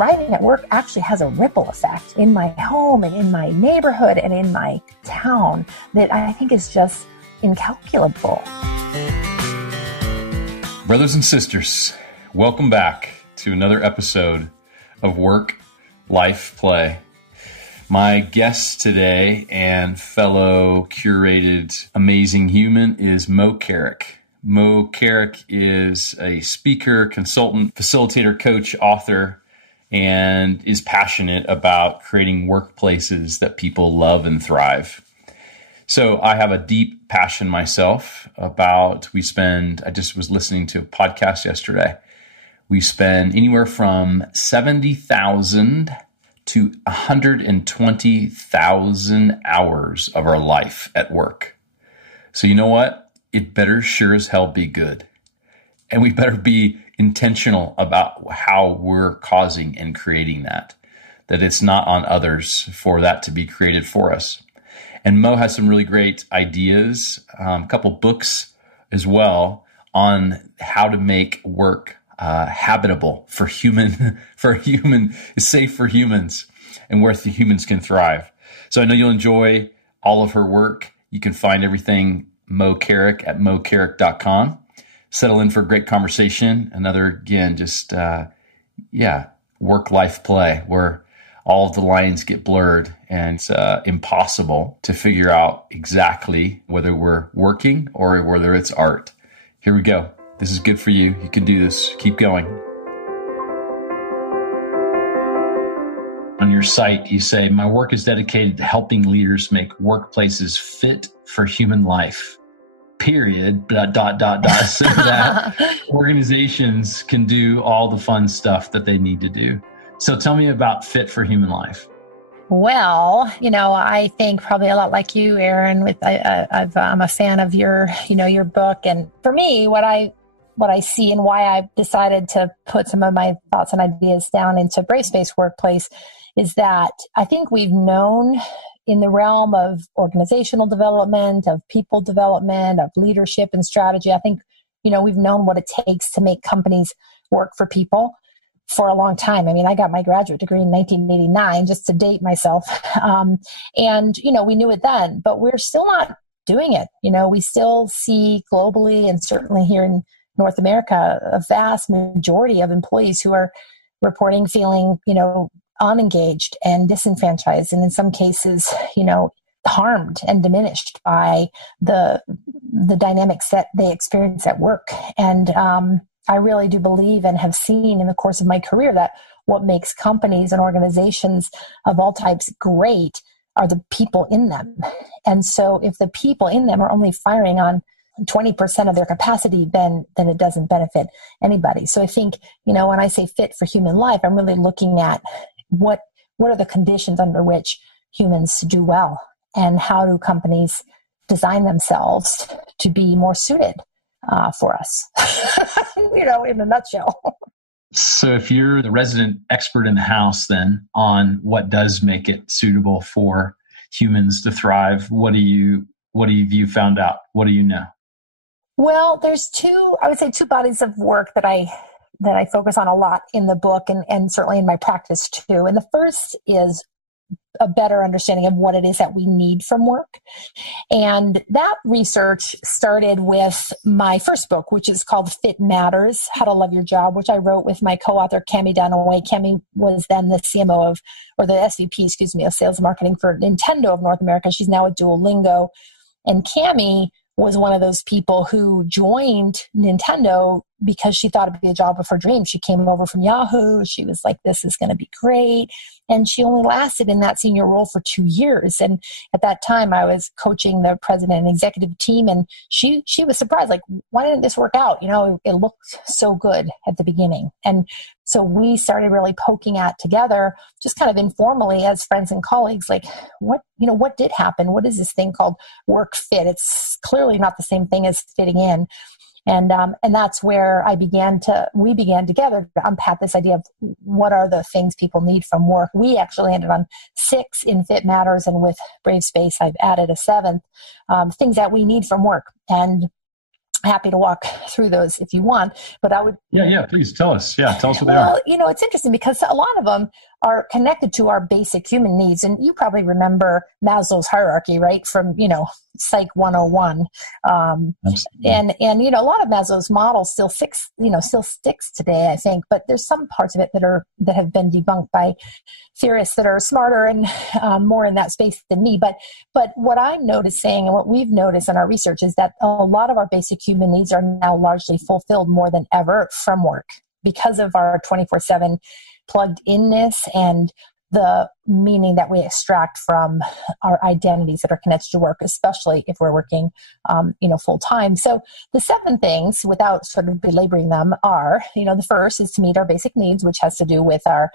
thriving at work actually has a ripple effect in my home and in my neighborhood and in my town that I think is just incalculable. Brothers and sisters, welcome back to another episode of Work, Life, Play. My guest today and fellow curated amazing human is Moe Carrick. Moe Carrick is a speaker, consultant, facilitator, coach, author, and is passionate about creating workplaces that people love and thrive. So I have a deep passion myself about, I just was listening to a podcast yesterday. We spend anywhere from 70,000 to 120,000 hours of our life at work. So you know what? It better sure as hell be good. And we better be intentional about how we're causing and creating that it's not on others for that to be created for us. And Moe has some really great ideas, a couple books as well on how to make work habitable for safe for humans and where the humans can thrive. So I know you'll enjoy all of her work. You can find everything Moe Carrick at moecarrick.com. Settle in for a great conversation. Another, again, just, work, life, play, where all of the lines get blurred and it's impossible to figure out exactly whether we're working or whether it's art. Here we go. This is good for you. You can do this. Keep going. On your site, you say, my work is dedicated to helping leaders make workplaces fit for human life. Period. ... So that organizations can do all the fun stuff that they need to do. So tell me about fit for human life. Well, I think probably a lot like you, Aaron. I'm a fan of your book, and for me, what I see and why I've decided to put some of my thoughts and ideas down into Bravespace Workplace is that I think we've known in the realm of organizational development, of people development, of leadership and strategy. I think, we've known what it takes to make companies work for people for a long time. I mean, I got my graduate degree in 1989, just to date myself. And we knew it then, but we're still not doing it. We still see globally and certainly here in North America, a vast majority of employees who are reporting feeling, unengaged and disenfranchised, and in some cases, harmed and diminished by the dynamics that they experience at work. And I really do believe and have seen in the course of my career that what makes companies and organizations of all types great are the people in them. And so if the people in them are only firing on 20% of their capacity, then it doesn't benefit anybody. So I think, when I say fit for human life, I'm really looking at what are the conditions under which humans do well, and how do companies design themselves to be more suited for us, in a nutshell. So if you're the resident expert in the house then on what does make it suitable for humans to thrive, what have you found out? What do you know? Well, there's two bodies of work that I focus on a lot in the book and certainly in my practice too. And the first is a better understanding of what it is that we need from work. And that research started with my first book, which is called Fit Matters, How to Love Your Job, which I wrote with my co-author, Cami Dunaway. Cami was then the CMO the SVP, of sales and marketing for Nintendo of North America. She's now at Duolingo. And Cami was one of those people who joined Nintendo because she thought it'd be a job of her dreams. She came over from Yahoo. She was like, this is going to be great. And she only lasted in that senior role for 2 years. And at that time, I was coaching the president and executive team. And she was surprised, like, why didn't this work out? It looked so good at the beginning. And so we started really poking at together, just kind of informally as friends and colleagues, like, what did happen? What is this thing called work fit? It's clearly not the same thing as fitting in. And that's where we began together to unpack this idea of what are the things people need from work. We actually ended on 6 in Fit Matters, and with Bravespace, I've added a 7th, things that we need from work. And happy to walk through those if you want, but I would. Yeah, please tell us. Yeah, tell us what they are. Well, it's interesting because a lot of them are connected to our basic human needs. And you probably remember Maslow's hierarchy, right? From, Psych 101. And a lot of Maslow's model still sticks today, I think, but there's some parts of it that have been debunked by theorists that are smarter and more in that space than me. But what I'm noticing and what we've noticed in our research is that a lot of our basic human needs are now largely fulfilled more than ever from work because of our 24/7 plugged inness and the meaning that we extract from our identities that are connected to work, especially if we're working, full time. So the 7 things, without sort of belaboring them, are, the first is to meet our basic needs, which has to do with our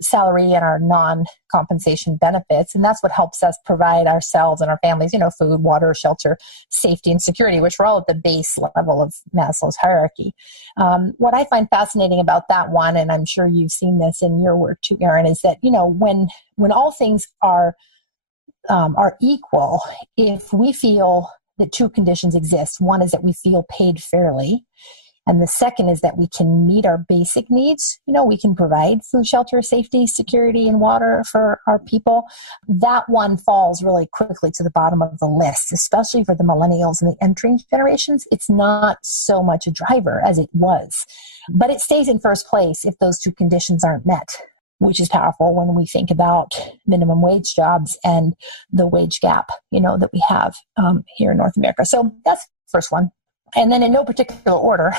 salary and our non-compensation benefits. And that's what helps us provide ourselves and our families, food, water, shelter, safety, and security, which are all at the base level of Maslow's hierarchy. What I find fascinating about that one, and I'm sure you've seen this in your work too, Erin, is that, when all things are equal, if we feel that 2 conditions exist, one is that we feel paid fairly, and the second is that we can meet our basic needs. We can provide food, shelter, safety, security, and water for our people. That one falls really quickly to the bottom of the list, especially for the millennials and the entering generations. It's not so much a driver as it was, but it stays in first place if those 2 conditions aren't met, which is powerful when we think about minimum wage jobs and the wage gap, that we have here in North America. So that's the first one. And then in no particular order,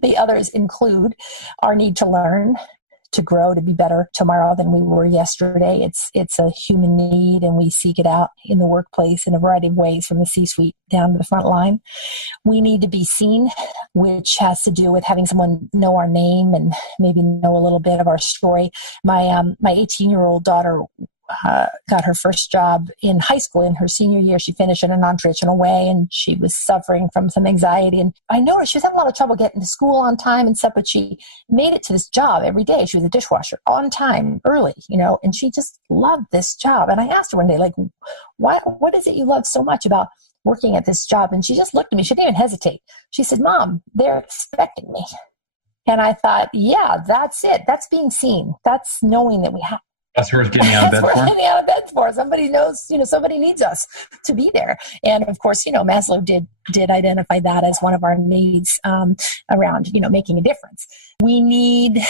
the others include our need to learn, to grow, to be better tomorrow than we were yesterday. It's a human need, and we seek it out in the workplace in a variety of ways, from the C-suite down to the front line. We need to be seen, which has to do with having someone know our name and maybe know a little bit of our story. My 18-year-old daughter got her first job in high school in her senior year. She finished in a non-traditional way, and she was suffering from some anxiety. And I noticed she was having a lot of trouble getting to school on time and stuff, but she made it to this job every day. She was a dishwasher on time, early, and she just loved this job. And I asked her one day, like, what is it you love so much about working at this job? And she just looked at me. She didn't even hesitate. She said, "Mom, they're expecting me." And I thought, yeah, that's it. That's being seen. That's knowing that we have. That's worth getting out of bed for. Getting out of bed for. Somebody knows, somebody needs us to be there. And of course, Maslow did identify that as one of our needs around, making a difference. We need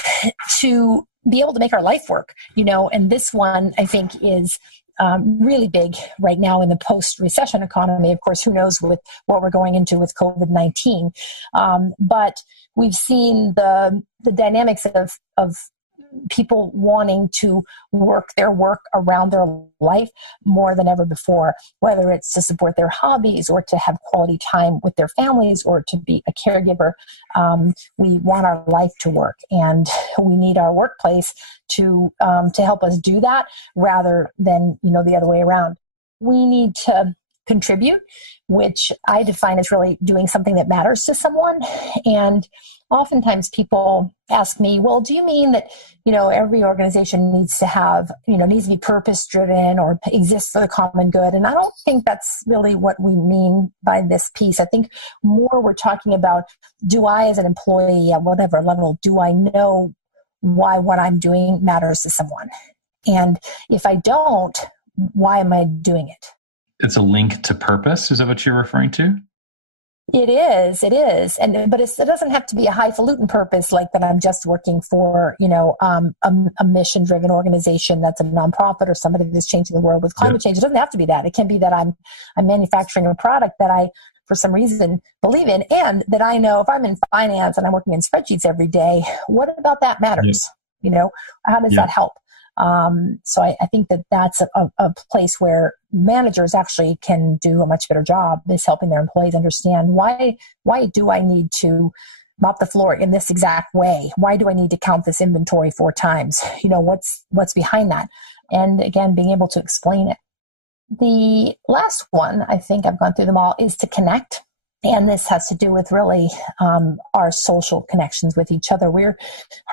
to be able to make our life work, and this one I think is really big right now in the post-recession economy. Of course, who knows with what we're going into with COVID-19. But we've seen the dynamics of people wanting to work their work around their life more than ever before, whether it's to support their hobbies or to have quality time with their families or to be a caregiver. We want our life to work, and we need our workplace to help us do that rather than, the other way around. We need to contribute, which I define as really doing something that matters to someone. And oftentimes people ask me, well, do you mean that, every organization needs to be purpose driven or exist for the common good? And I don't think that's really what we mean by this piece. I think more we're talking about, do I, as an employee at whatever level, do I know why what I'm doing matters to someone? And if I don't, why am I doing it? It's a link to purpose. Is that what you're referring to? It is. But it doesn't have to be a highfalutin purpose like that I'm just working for, a mission-driven organization that's a nonprofit or somebody that's changing the world with climate change. It doesn't have to be that. It can be that I'm manufacturing a product that I, for some reason, believe in, and that I know if I'm in finance and I'm working in spreadsheets every day, what about that matters? How does that help? So I think that that's a place where managers actually can do a much better job, is helping their employees understand why do I need to mop the floor in this exact way? Why do I need to count this inventory 4 times? What's behind that? And again, being able to explain it. The last one, I think I've gone through them all, is to connect. And this has to do with really our social connections with each other. We're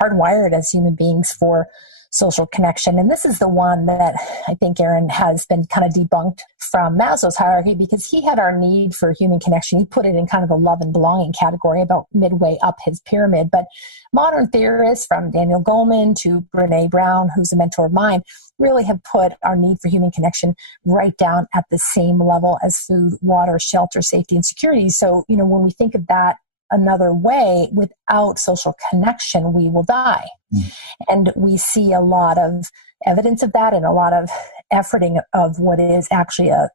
hardwired as human beings for social connection. And this is the one that I think Aaron has been kind of debunked from Maslow's hierarchy, because he had our need for human connection. He put it in kind of a love and belonging category about midway up his pyramid. But modern theorists, from Daniel Goleman to Brene Brown, who's a mentor of mine, really have put our need for human connection right down at the same level as food, water, shelter, safety, and security. So, when we think of that another way, without social connection, we will die. And we see a lot of evidence of that and a lot of efforting of what is actually a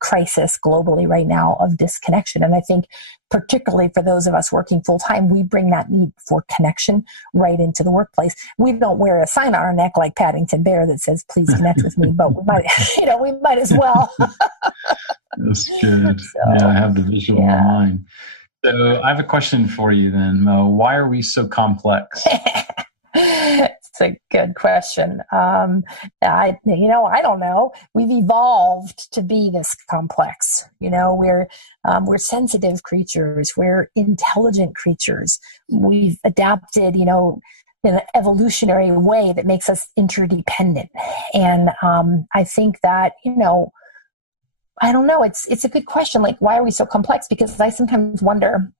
crisis globally right now of disconnection. And I think particularly for those of us working full time, we bring that need for connection right into the workplace. We don't wear a sign on our neck like Paddington Bear that says, please connect with me, but we might, we might as well. That's good. So, I have the visual in my mind. So I have a question for you then, Mo. Why are we so complex? It's a good question. I don't know. We've evolved to be this complex. We're sensitive creatures. We're intelligent creatures. We've adapted, in an evolutionary way that makes us interdependent. And I think that, I don't know. It's a good question. Like, why are we so complex? Because I sometimes wonder,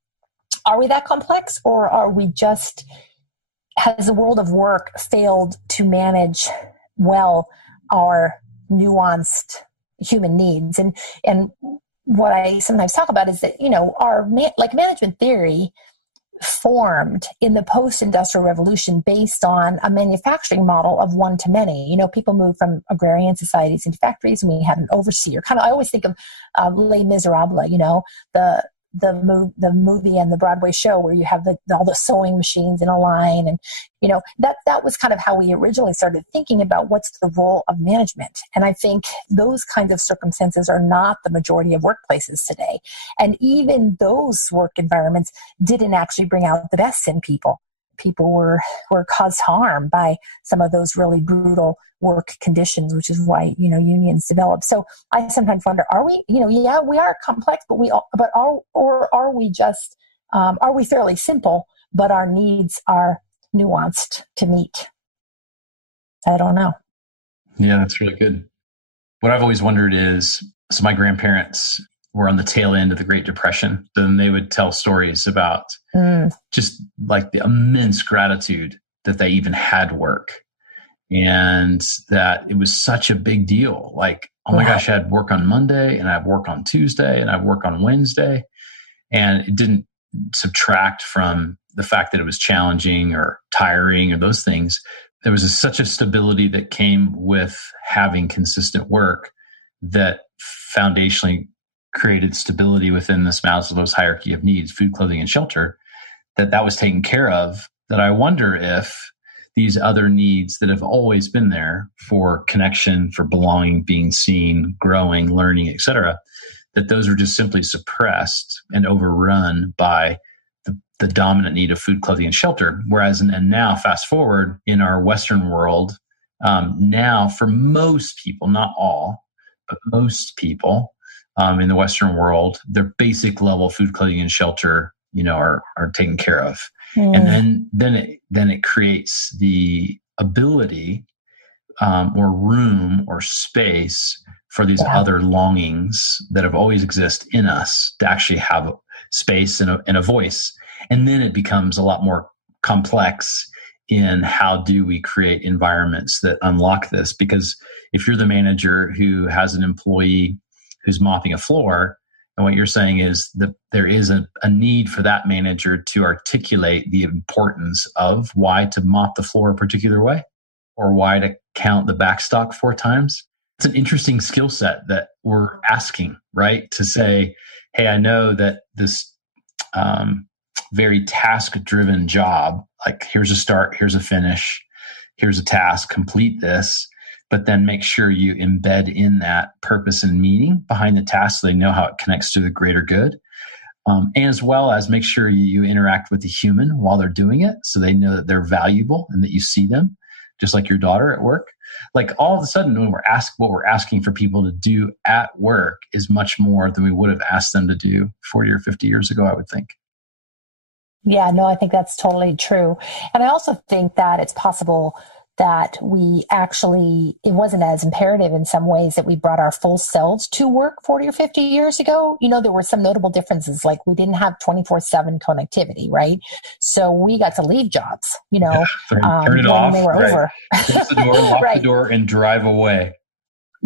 are we that complex, or are we just, has the world of work failed to manage well our nuanced human needs? And what I sometimes talk about is that, our management theory formed in the post-industrial revolution based on a manufacturing model of one to many. People moved from agrarian societies into factories, and we had an overseer. I always think of Les Miserables, the movie and the Broadway show where you have all the sewing machines in a line. And, that was kind of how we originally started thinking about what's the role of management. And I think those kinds of circumstances are not the majority of workplaces today. And even those work environments didn't actually bring out the best in people. People were caused harm by some of those really brutal work conditions, which is why, unions developed. So I sometimes wonder, are we, we are complex, but are we just, are we fairly simple, but our needs are nuanced to meet? I don't know. Yeah, that's really good. What I've always wondered is, so my grandparents were on the tail end of the Great Depression. Then they would tell stories about just like the immense gratitude that they even had work, and that it was such a big deal. Like, oh my gosh, I had work on Monday, and I have work on Tuesday, and I have work on Wednesday. And it didn't subtract from the fact that it was challenging or tiring or those things. There was such a stability that came with having consistent work that foundationally created stability within this Maslow's hierarchy of needs, food, clothing, and shelter, that was taken care of. That I wonder if these other needs that have always been there for connection, for belonging, being seen, growing, learning, etc., that those are just simply suppressed and overrun by the dominant need of food, clothing, and shelter. Whereas, and now fast forward in our Western world, now for most people, not all, but most people in the Western world, their basic level food, clothing, and shelter, are taken care of. And then it creates the ability or room or space for these other longings that have always existed in us to actually have space and a voice. And then it becomes a lot more complex in how do we create environments that unlock this. Because if you're the manager who has an employee who's mopping a floor, and what you're saying is that there is a need for that manager to articulate the importance of why to mop the floor a particular way, or why to count the backstock 4 times. It's an interesting skill set that we're asking, right? To say, hey, I know that this very task-driven job, like here's a start, here's a finish, here's a task, complete this, but then make sure you embed in that purpose and meaning behind the task so they know how it connects to the greater good. As well as make sure you interact with the human while they're doing it so they know that they're valuable and that you see them, just like your daughter at work. Like all of a sudden, when what we're asking for people to do at work is much more than we would have asked them to do 40 or 50 years ago, I would think. Yeah, no, I think that's totally true. And I also think that it's possible that we actually, it wasn't as imperative in some ways that we brought our full selves to work 40 or 50 years ago. There were some notable differences, like we didn't have 24/7 connectivity, right? So we got to leave jobs, turn it when off, they were right. over. Close the door, lock right. the door, and drive away.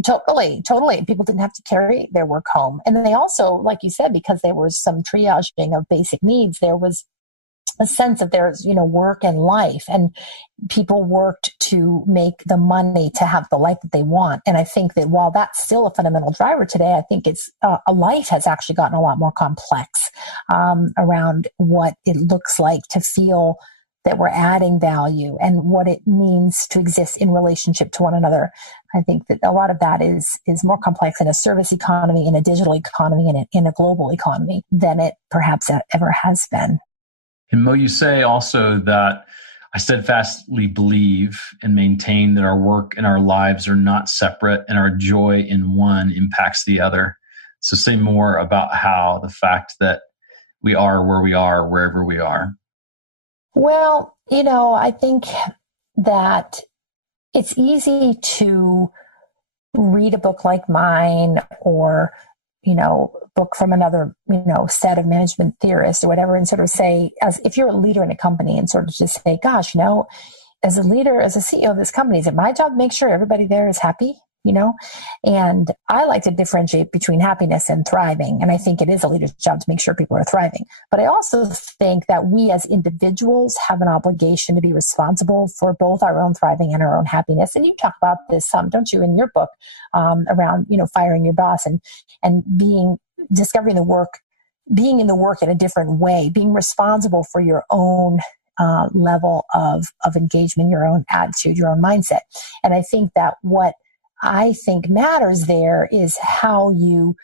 Totally. People didn't have to carry their work home. And then they also, like you said, because there was some triaging of basic needs, there was a sense that there's, work and life, and people worked to make the money to have the life that they want. And I think that while that's still a fundamental driver today, I think it's a life has actually gotten a lot more complex around what it looks like to feel that we're adding value and what it means to exist in relationship to one another. I think that a lot of that is more complex in a service economy, in a digital economy, and in a global economy than it perhaps ever has been. And Mo, you say also that I steadfastly believe and maintain that our work and our lives are not separate, and our joy in one impacts the other. So say more about how the fact that we are where we are, wherever we are. Well, I think that it's easy to read a book like mine, or, book from another, set of management theorists or whatever, and sort of say, as if you're a leader in a company, and sort of just say, gosh, as a leader, as a CEO of this company, is it my job to make sure everybody there is happy? And I like to differentiate between happiness and thriving. And I think it is a leader's job to make sure people are thriving. But I also think that we as individuals have an obligation to be responsible for both our own thriving and our own happiness. And you talk about this, don't you, in your book, around, firing your boss and discovering the work, being in the work in a different way, being responsible for your own level of engagement, your own attitude, your own mindset. And I think that what I think matters there is how you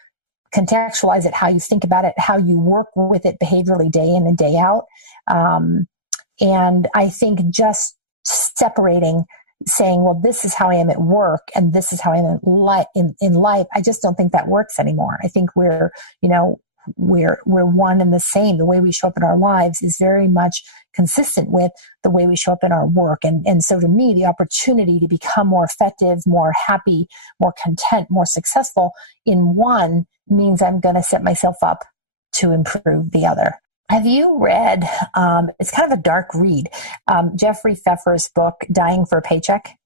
contextualize it, how you think about it, how you work with it behaviorally day in and day out. And I think just separating, saying, well, this is how I am at work and this is how I am in life, I just don't think that works anymore. I think we're one and the same. The way we show up in our lives is very much consistent with the way we show up in our work. And so to me, the opportunity to become more effective, more happy, more content, more successful in one means I'm going to set myself up to improve the other. Have you read, it's kind of a dark read, Jeffrey Pfeffer's book, Dying for a Paycheck?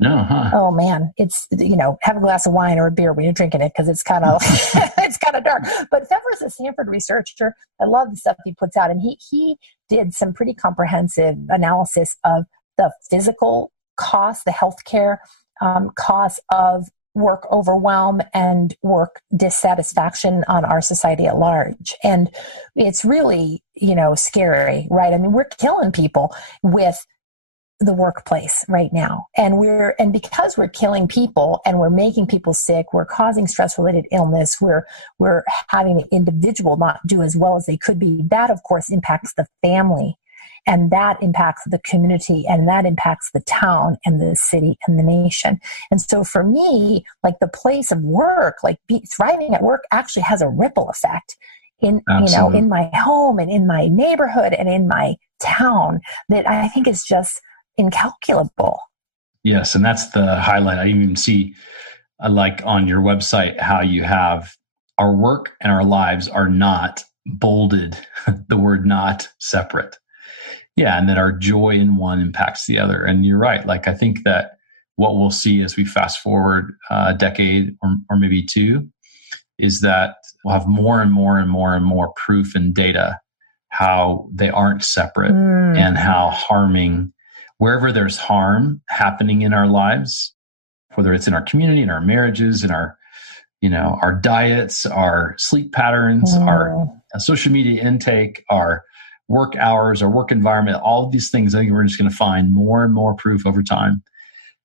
No, huh? Oh man, it's, have a glass of wine or a beer when you're drinking it, because it's kind of it's kind of dark. But Pfeffer's a Stanford researcher. I love the stuff he puts out, and he did some pretty comprehensive analysis of the physical cost, the healthcare cost of work overwhelm and work dissatisfaction on our society at large. And it's really, scary, right? I mean, we're killing people with the workplace right now. And because we're killing people and we're making people sick, we're causing stress-related illness, we're having the individual not do as well as they could be. That, of course, impacts the family, and that impacts the community, and that impacts the town and the city and the nation. And so for me, like the place of work, thriving at work actually has a ripple effect in, Absolutely. in my home and in my neighborhood and in my town that I think is just incalculable. Yes, and that's the highlight. I even see, like on your website, how you have our work and our lives are not bolded, the word not separate. Yeah, and that our joy in one impacts the other. And you're right. I think that what we'll see as we fast forward a decade or maybe two is that we'll have more and more and more and more proof and data how they aren't separate and how harming, wherever there's harm happening in our lives, whether it's in our community, in our marriages, in our, our diets, our sleep patterns, our social media intake, our work hours, our work environment, all of these things, I think we're just going to find more and more proof over time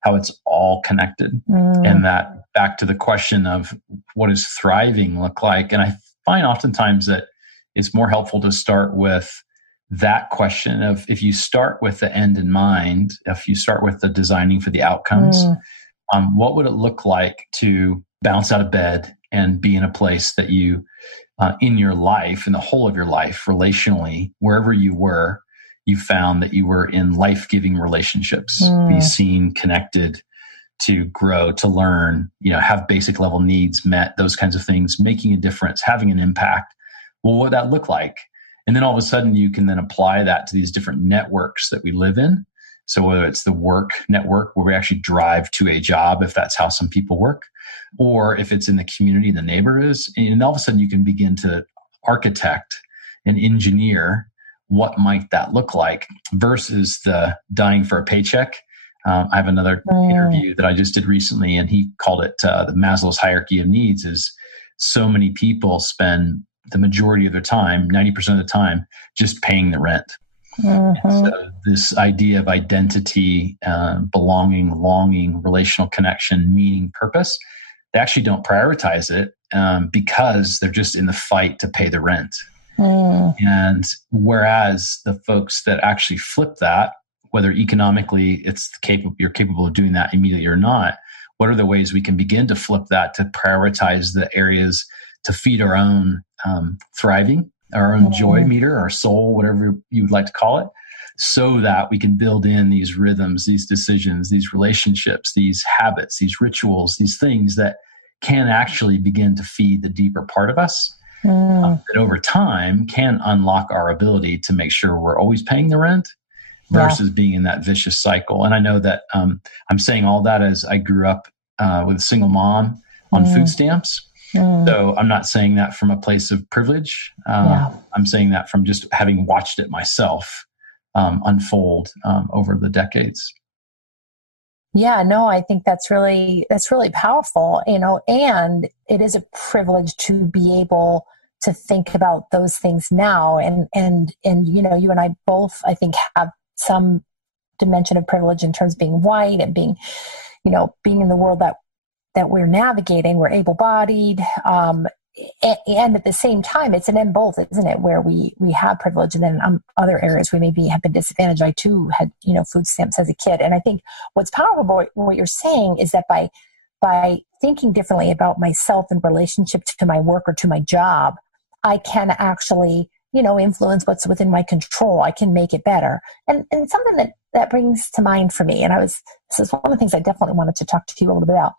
how it's all connected. And that back to the question of what does thriving look like? And I find oftentimes that it's more helpful to start with that question of, if you start with the end in mind, if you start with the designing for the outcomes, what would it look like to bounce out of bed and be in a place that you, in your life, in the whole of your life, relationally, wherever you were, you found that you were in life-giving relationships, be seen, connected, to grow, to learn, have basic level needs met, those kinds of things, making a difference, having an impact. Well, what would that look like? And then all of a sudden you can then apply that to these different networks that we live in. So whether it's the work network where we actually drive to a job, if that's how some people work, or if it's in the community, the neighborhoods, and all of a sudden you can begin to architect and engineer what might that look like versus the dying for a paycheck. I have another interview that I just did recently, and he called it the Maslow's hierarchy of needs. Is so many people spend the majority of their time, 90% of the time, just paying the rent. So this idea of identity, belonging, longing, relational connection, meaning, purpose, they actually don't prioritize it because they're just in the fight to pay the rent. And whereas the folks that actually flip that, whether economically you're capable of doing that immediately or not, what are the ways we can begin to flip that to prioritize the areas to feed our own thriving, our own joy meter, our soul, whatever you would like to call it, so that we can build in these rhythms, these decisions, these relationships, these habits, these rituals, these things that can actually begin to feed the deeper part of us. That over time can unlock our ability to make sure we're always paying the rent versus being in that vicious cycle. And I know that I'm saying all that as I grew up with a single mom on food stamps. So I'm not saying that from a place of privilege. I'm saying that from just having watched it myself unfold over the decades. Yeah, no, I think that's really powerful, and it is a privilege to be able to think about those things now. And you and I both, I think, have some dimension of privilege in terms of being white and being in the world that we're navigating. We're able-bodied. And at the same time, it's an and both, isn't it? Where we have privilege, and then other areas we maybe have been disadvantaged. I too had, food stamps as a kid. And I think what's powerful about what you're saying is that by thinking differently about myself in relationship to my work or to my job, I can actually, influence what's within my control. I can make it better. And something that brings to mind for me, and this is one of the things I definitely wanted to talk to you a little bit about.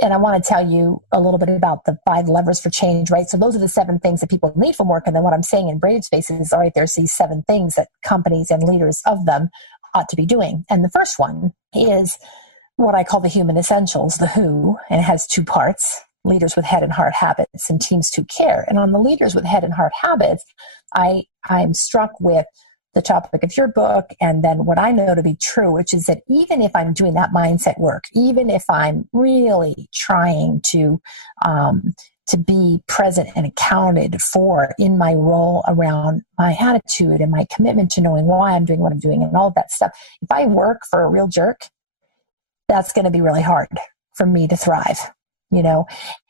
And I want to tell you a little bit about the 5 levers for change, right? So those are the 7 things that people need from work. And then what I'm saying in Bravespace is, all right, there's these 7 things that companies and leaders of them ought to be doing. And the first one is what I call the human essentials, the who, and it has 2 parts: leaders with head and heart habits and teams to care. And on the leaders with head and heart habits, I'm struck with the topic of your book, and then what I know to be true, which is that even if I'm doing that mindset work, even if I'm really trying to be present and accounted for in my role around my attitude and my commitment to knowing why I'm doing what I'm doing and all of that stuff, if I work for a real jerk, that's going to be really hard for me to thrive.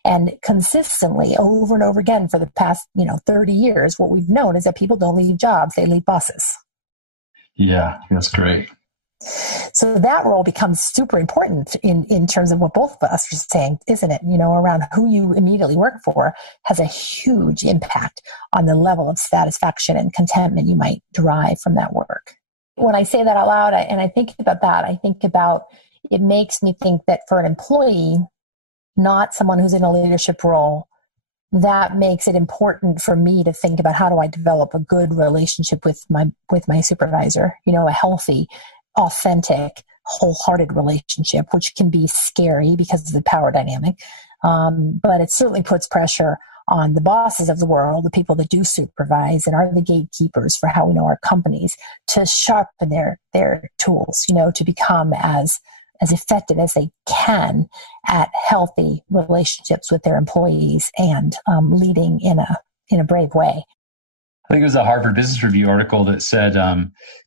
And consistently over and over again for the past, 30 years, what we've known is that people don't leave jobs, they leave bosses. Yeah, that's great. So that role becomes super important in terms of what both of us are saying, isn't it? Around who you immediately work for has a huge impact on the level of satisfaction and contentment you might derive from that work. When I say that out loud, and I think about that, it makes me think that for an employee, not someone who's in a leadership role, that makes it important for me to think about how do I develop a good relationship with my supervisor, a healthy, authentic, wholehearted relationship, which can be scary because of the power dynamic. But it certainly puts pressure on the bosses of the world, the people that do supervise and are the gatekeepers for how we know our companies, to sharpen their tools, to become as effective as they can at healthy relationships with their employees and leading in a brave way. I think it was a Harvard Business Review article that said,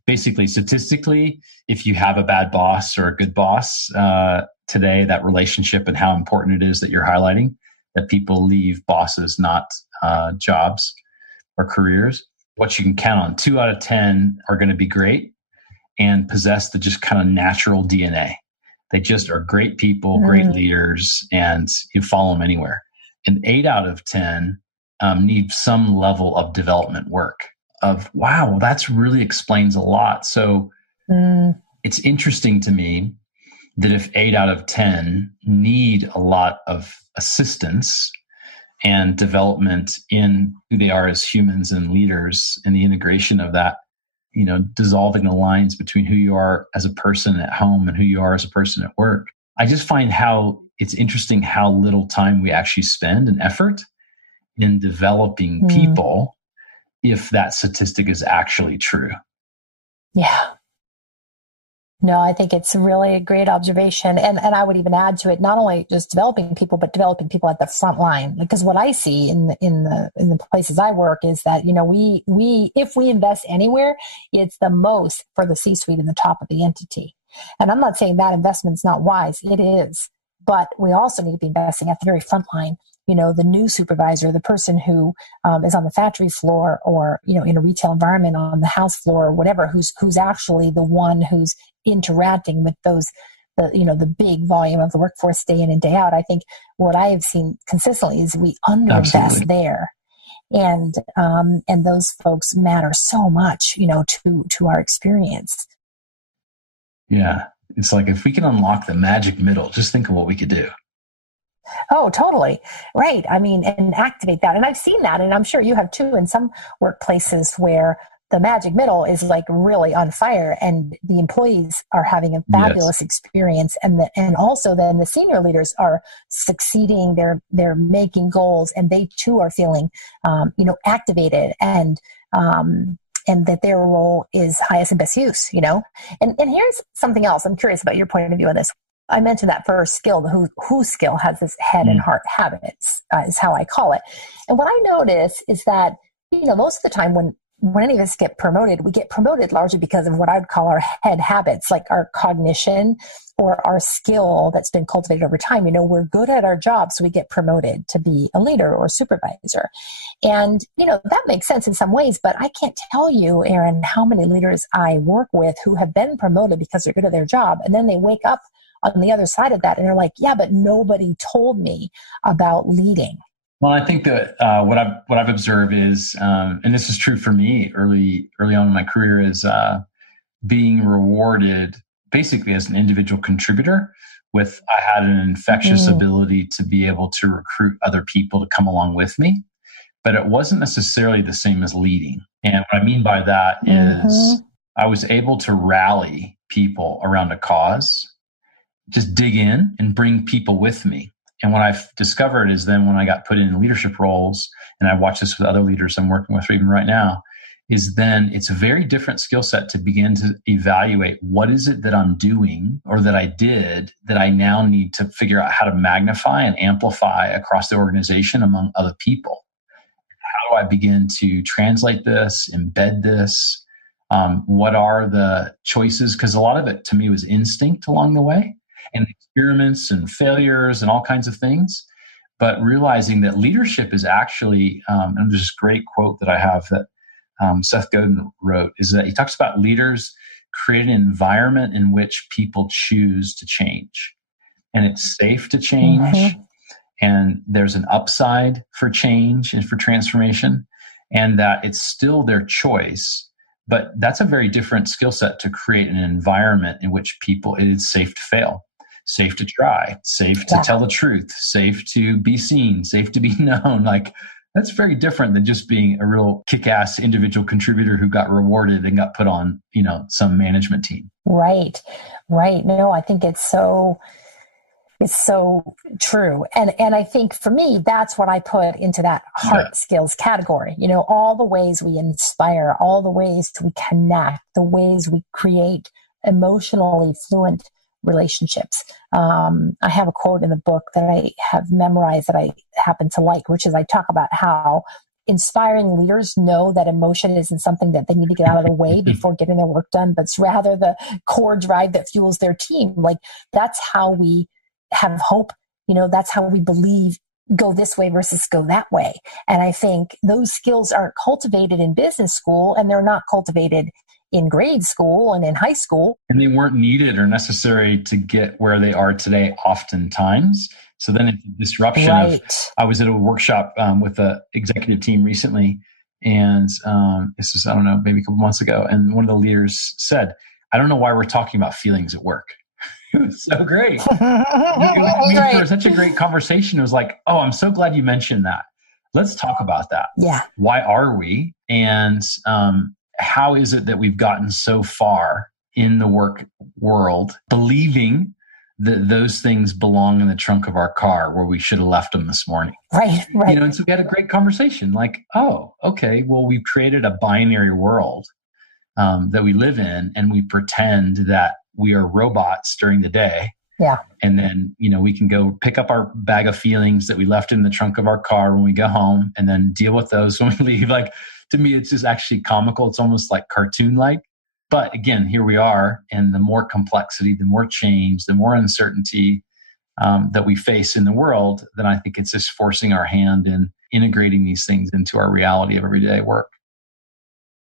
basically, statistically, if you have a bad boss or a good boss today, that relationship and how important it is that you're highlighting, that people leave bosses, not jobs or careers. What you can count on, 2 out of 10 are going to be great and possess the just kind of natural DNA. They just are great people, great leaders, and you follow them anywhere. And 8 out of 10 need some level of development work of, wow, that's really explains a lot. So it's interesting to me that if 8 out of 10 need a lot of assistance and development in who they are as humans and leaders, and the integration of that, dissolving the lines between who you are as a person at home and who you are as a person at work. I just find how it's interesting how little time we actually spend and effort in developing people, if that statistic is actually true. Yeah. No, I think it's really a great observation. And I would even add to it, not only just developing people, but developing people at the front line. Because what I see in the places I work is that, we if we invest anywhere, it's the most for the C-suite and the top of the entity. And I'm not saying that investment's not wise. It is. But we also need to be investing at the very front line. The new supervisor, the person who is on the factory floor, or, in a retail environment on the house floor or whatever, who's actually the one who's interacting with the big volume of the workforce day in and day out. I think what I have seen consistently is we underinvest there. And those folks matter so much, to our experience. Yeah. It's like, if we can unlock the magic middle, just think of what we could do. Oh, totally. Right. I mean, and activate that. And I've seen that, and I'm sure you have too, in some workplaces where the magic middle is like really on fire and the employees are having a fabulous experience. And also then the senior leaders are succeeding. They're making goals, and they too are feeling, activated, and that their role is highest and best use, And here's something else. I'm curious about your point of view on this. I mentioned that first skill, the who skill, has this head and heart habits, is how I call it. And what I notice is that, most of the time when any of us get promoted, we get promoted largely because of what I would call our head habits, like our cognition or our skill that's been cultivated over time. We're good at our job, so we get promoted to be a leader or supervisor. And, that makes sense in some ways, but I can't tell you, Aaron, how many leaders I work with who have been promoted because they're good at their job. And then they wake up on the other side of that and they're like, yeah, but nobody told me about leading. Well, I think that what I've observed is, and this is true for me early on in my career, is being rewarded basically as an individual contributor. I had an infectious ability to be able to recruit other people to come along with me, but it wasn't necessarily the same as leading. And what I mean by that is I was able to rally people around a cause, just dig in and bring people with me. And what I've discovered is then when I got put in leadership roles, and I watch this with other leaders I'm working with even right now, is then it's a very different skill set to begin to evaluate what is it that I'm doing or that I did that I now need to figure out how to magnify and amplify across the organization among other people. How do I begin to translate this, embed this? What are the choices? Because a lot of it to me was instinct along the way, and experiments and failures and all kinds of things. But realizing that leadership is actually, and there's this great quote that I have that Seth Godin wrote, is that he talks about leaders create an environment in which people choose to change. And it's safe to change. And there's an upside for change and for transformation, and that it's still their choice. But that's a very different skill set to create an environment in which it is safe to fail, safe to try, safe to tell the truth, safe to be seen, safe to be known. Like, that's very different than just being a real kick-ass individual contributor who got rewarded and got put on, some management team. Right. No, I think it's so true. And I think for me, that's what I put into that heart skills category. All the ways we inspire, all the ways we connect, the ways we create emotionally fluent relationships. I have a quote in the book that I have memorized that I happen to like, which is I talk about how inspiring leaders know that emotion isn't something that they need to get out of the way before getting their work done, but it's rather the core drive that fuels their team. Like, that's how we have hope. That's how we believe go this way versus go that way. And I think those skills aren't cultivated in business school, and they're not cultivated in grade school and in high school. And they weren't needed or necessary to get where they are today oftentimes. So then it's a disruption. I was at a workshop with an executive team recently, And this was, I don't know, maybe a couple months ago. And one of the leaders said, I don't know why we're talking about feelings at work. It was so great. It was for such a great conversation. It was like, oh, I'm so glad you mentioned that. Let's talk about that. Yeah. Why are we? And how is it that we've gotten so far in the work world believing that those things belong in the trunk of our car where we should have left them this morning? Right. And so we had a great conversation like, oh, okay, well, we've created a binary world that we live in, and we pretend that we are robots during the day. Yeah. And then, we can go pick up our bag of feelings that we left in the trunk of our car when we go home and then deal with those when we leave. Like, to me, it's just actually comical. It's almost like cartoon-like. But again, here we are. And the more complexity, the more change, the more uncertainty that we face in the world, then I think it's just forcing our hand in integrating these things into our reality of everyday work.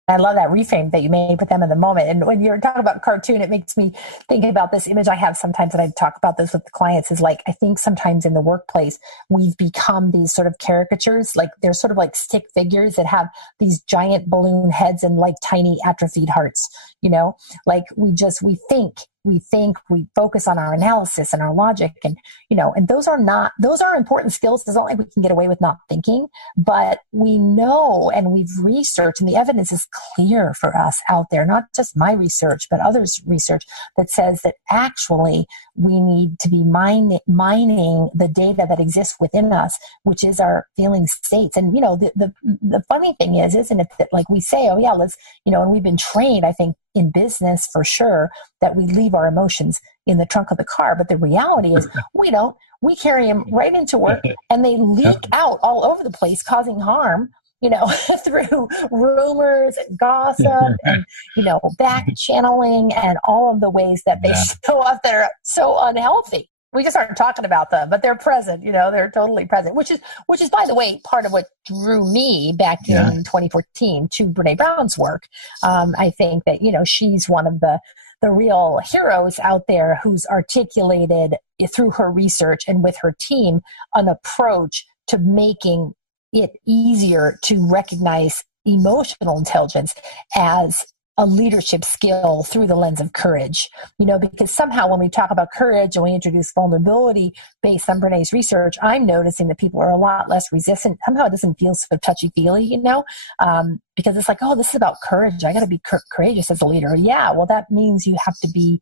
I love that reframe that you made with them in the moment. And when you're talking about cartoon, it makes me think about this image I have sometimes that I talk about this with the clients is like, I think sometimes in the workplace, we've become these sort of caricatures, like they're sort of like stick figures that have these giant balloon heads and like tiny atrophied hearts, like we focus on our analysis and our logic and those are important skills. It's not like we can get away with not thinking, but we know, and we've researched, and the evidence is clear for us out there, not just my research, but others' research that says that actually we need to be mining the data that exists within us, which is our feeling states. And, the funny thing is, isn't it that like we say, oh yeah, let's, and we've been trained, I think, in business for sure, that we leave our emotions in the trunk of the car. But the reality is we don't. We carry them right into work and they leak out all over the place, causing harm, through rumors and gossip and, back channeling and all of the ways that they show up that are so unhealthy. We just aren't talking about them, but they're present, they're totally present, which is, by the way, part of what drew me back in 2014 to Brene Brown's work. I think that, she's one of the real heroes out there who's articulated through her research and with her team an approach to making it easier to recognize emotional intelligence as a leadership skill through the lens of courage, because somehow when we talk about courage and we introduce vulnerability based on Brené's research, I'm noticing that people are a lot less resistant. Somehow it doesn't feel so touchy-feely, because it's like, oh, this is about courage. I got to be courageous as a leader. Yeah, well, that means you have to be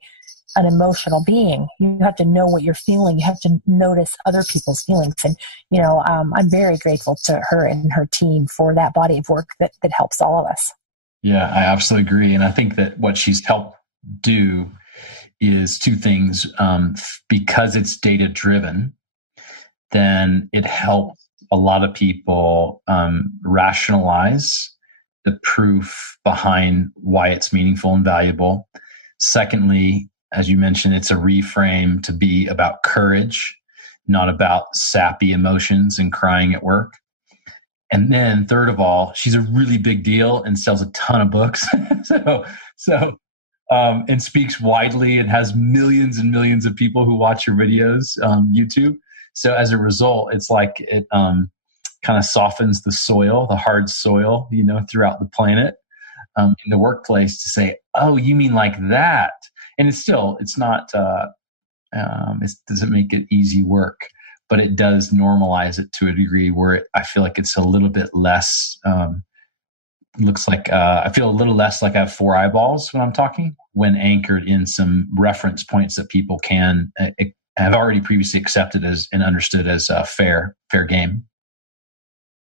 an emotional being. You have to know what you're feeling. You have to notice other people's feelings. And, I'm very grateful to her and her team for that body of work that helps all of us. Yeah, I absolutely agree. And I think that what she's helped do is two things. Because it's data driven, then it helps a lot of people rationalize the proof behind why it's meaningful and valuable. Secondly, as you mentioned, it's a reframe to be about courage, not about sappy emotions and crying at work. And then third of all, she's a really big deal and sells a ton of books. And speaks widely and has millions and millions of people who watch her videos on YouTube. So as a result, it's like it kind of softens the soil, the hard soil, throughout the planet in the workplace to say, oh, you mean like that? And it's not, it doesn't make it easy work. But it does normalize it to a degree where I feel like it's a little bit less, looks like I feel a little less like I have four eyeballs when I'm talking, when anchored in some reference points that people can have already previously accepted as and understood as fair game.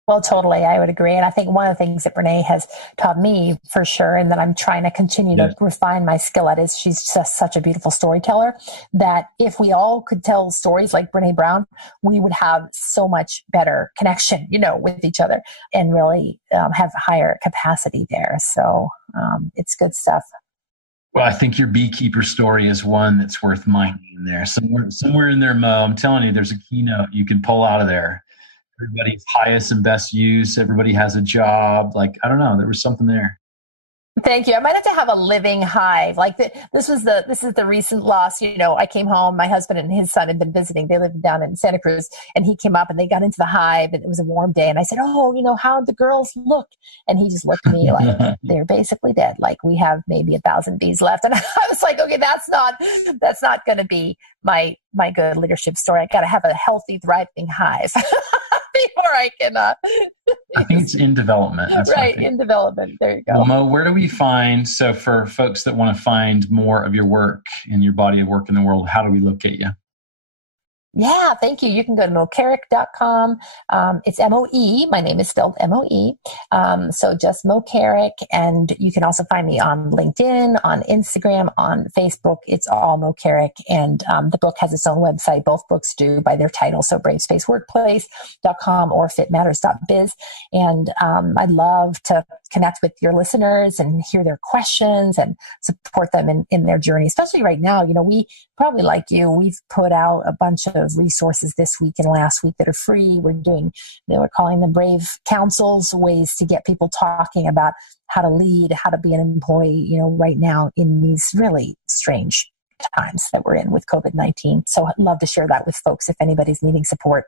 Well, totally. I would agree. And I think one of the things that Brene has taught me for sure, and that I'm trying to continue to refine my skill at, is she's just such a beautiful storyteller that if we all could tell stories like Brene Brown, we would have so much better connection, with each other and really have higher capacity there. So it's good stuff. Well, I think your beekeeper story is one that's worth mining in there. Somewhere in there, Mo, I'm telling you, there's a keynote you can pull out of there. Everybody's highest and best use. Everybody has a job. Like, I don't know. There was something there. Thank you. I might have to have a living hive. Like this is the recent loss. I came home. My husband and his son had been visiting. They lived down in Santa Cruz, and he came up and they got into the hive, and it was a warm day. And I said, "Oh, how'd the girls look?" And he just looked at me like they're basically dead. Like we have maybe 1,000 bees left. And I was like, "Okay, that's not going to be my good leadership story. I got to have a healthy, thriving hive." Before I can, I think it's in development. That's right, in development. There you go. Well, Mo, where do we find, so for folks that want to find more of your work and your body of work in the world, how do we locate you? Yeah, thank you. You can go to moecarrick.com. It's M-O-E. My name is spelled M-O-E. So just Moe Carrick. And you can also find me on LinkedIn, on Instagram, on Facebook. It's all Moe Carrick. And the book has its own website. Both books do by their title. So bravespaceworkplace.com or fitmatters.biz. And I'd love to connect with your listeners and hear their questions and support them in their journey, especially right now. We probably, like you, we've put out a bunch of resources this week and last week that are free. We're calling them Brave Councils, ways to get people talking about how to lead, how to be an employee, right now in these really strange times that we're in with COVID-19. So I'd love to share that with folks if anybody's needing support.